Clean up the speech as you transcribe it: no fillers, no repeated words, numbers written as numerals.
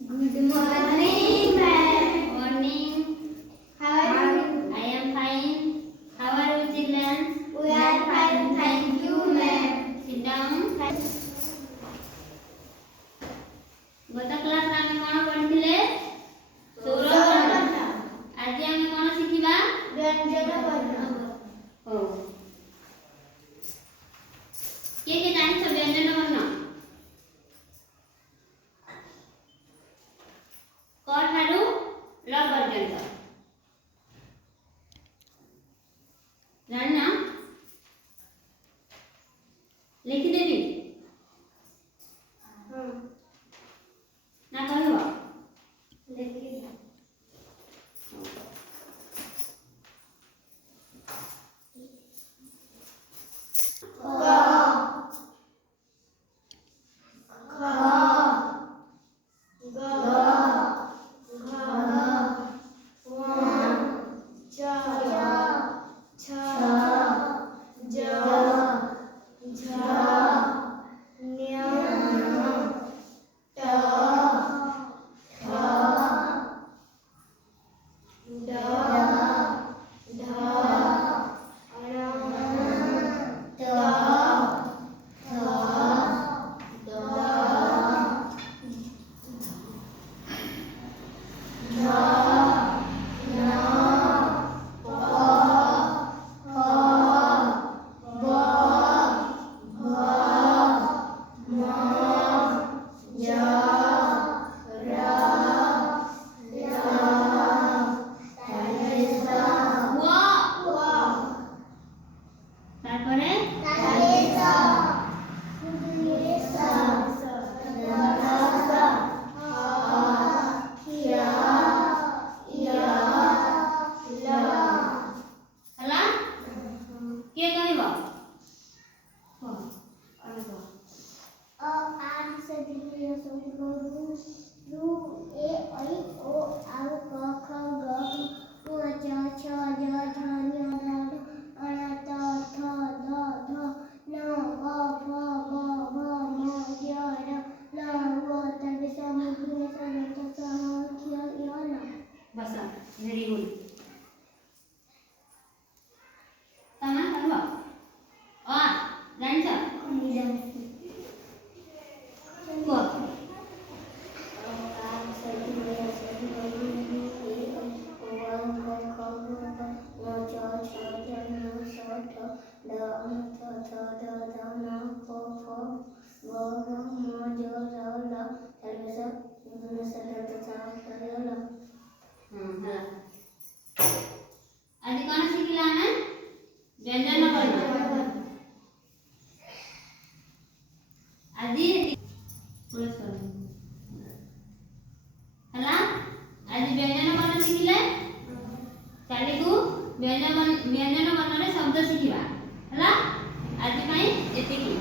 Good morning, ma'am. Morning. How are you? I am fine. How are you, children? We are fine, thank you, ma'am. Sit down. गत class रे हम कोन पढिले? स्वरवर्ण. आज हम कोन शिखिबा? व्यंजन वर्ण. हो. के जानि छ व्यंजन वर्ण? क ठारू ल पर्यंत. जान्ना? लिखि देबी. ना कहबो. लेकिन তারপরে হলা কে কইব बस वेरी गुड तमा कइब आ जानिछ को हला आज कोन शिखिला हम व्यंजन वर्ण आदि पुरस्कार हला आज व्यंजन वर्ण शिखिले काली को व्यंजन वर्ण रे शब्द शिखिबा हला आज पई एतिकी